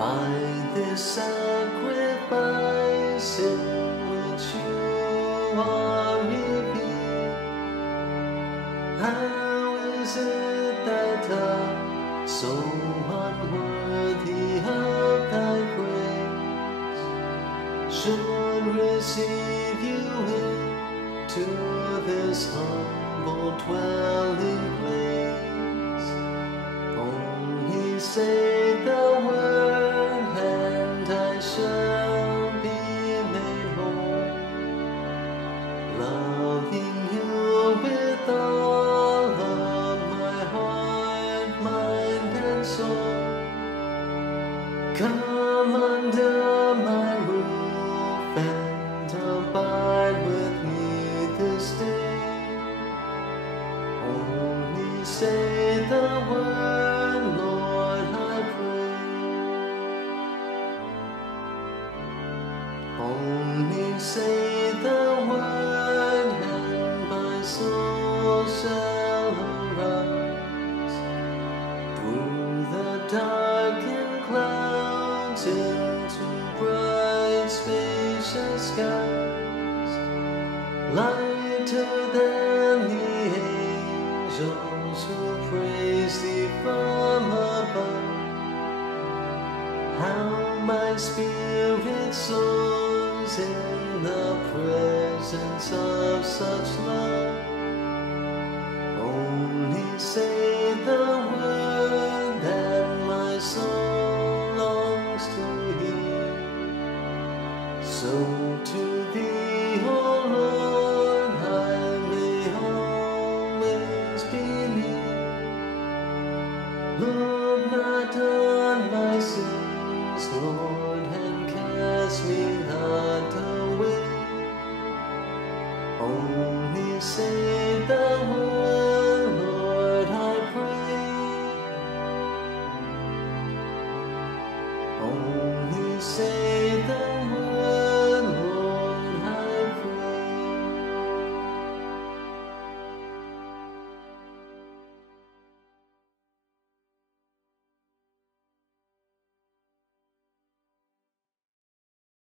by this sacrifice in which you are revealed. How is it that I, so unworthy of thy grace, should receive you into this humble dwelling place? Only say the word and I shall be made whole, loving you with all of my heart, mind and soul. Come under my roof and abide with me this day. Only say the word, Lord, I pray. Only say the word and my soul shall arise through the darkened clouds into bright spacious skies, lighter than the angels who praise thee from above. How my spirit soars in the presence of such love. Only say the